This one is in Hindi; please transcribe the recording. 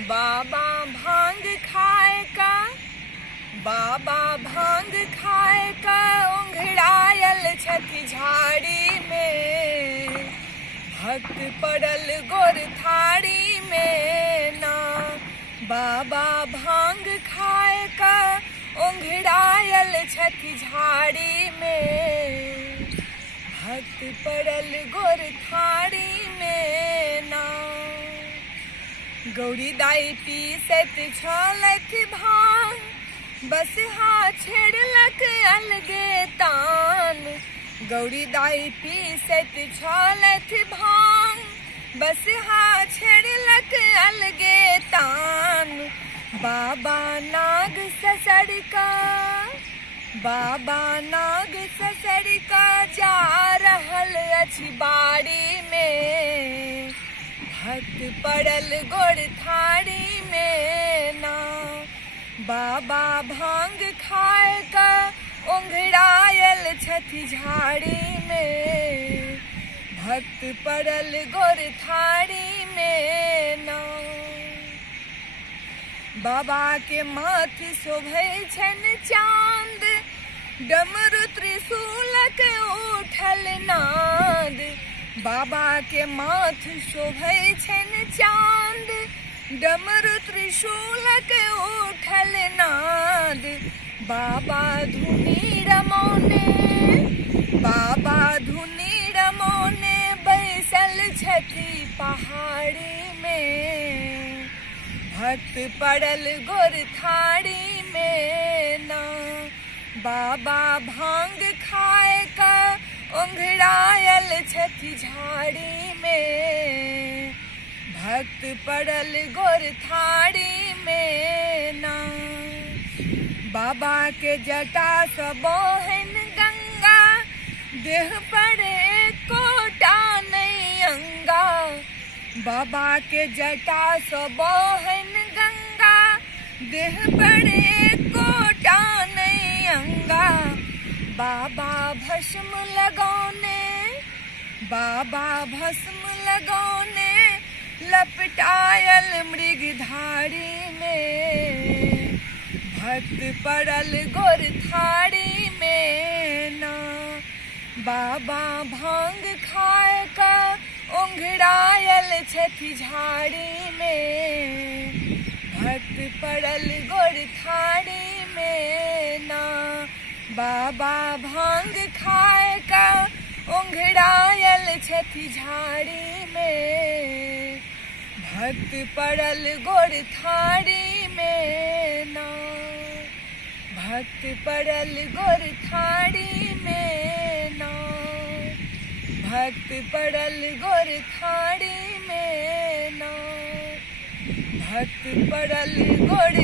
बाबा भांग खाए का, बाबा भांग खाए का ओंघड़ायल छठी झाड़ी में, भक्त पड़ल गोर थाड़ी में ना। बाबा भांग खाए का ओंघड़ायल छठी झाड़ी में, भक्त पड़ल गोर थाड़ी में ना। गौरी दाई पीसत छलथ भांग, बस हा छेड़लक अलगे तान। गौरी दाई पीसत छलथ भांग, बस हा छेड़लक अलगे तान। बाबा नाग ससड़ का, बाबा नाग ससड़ का जा रहल अछि बाड़ी में, भक्त पड़ल गोर थाड़ी में ना। बाबा भांग खाए का ओंघड़ायल छठी झाड़ी में, भक्त पड़ल गोर थाड़ी में ना। बाबा के माथ शोभै छन चांद, डमरू त्रिशूलक उठल नाद। बाबा के माथ शोभै छन चांद, डमरू त्रिशूलक उठल नाद। बाबा धुनी रमौने, बाबा धुनी रमौने बैसल छठी पहाड़ी में, भक्त पड़ल गोर थाड़ी में ना। बाबा भांग खाए का ओंघड़ायल छठी झाड़ी में, भक्त पड़ल गोर थाड़ी में ना। बाबा के जटा सबोहन गंगा, देह पर कोटा नहीं अंगा। बाबा के जटा सबोहन गंगा, देह पर कोटा नहीं अंगा। बाबा भस्म लगौने, बाबा भस्म लगौने लपटायल मृगधारी में, भक्त पड़ल गोर थाड़ी में ना। बाबा भांग खाए का ओंघड़ायल छठी झाड़ी में, भक्त पड़ल गोर थाड़ी में ना। बाबा भांग खाए का ओंघड़ायल छठी झाड़ी में, भक्त पड़ल गोर थाड़ी में ना। भक्त पड़ल गोर थाड़ी में ना, भक्त पड़ल गोर थाड़ी में ना, भक्त पड़ल गोर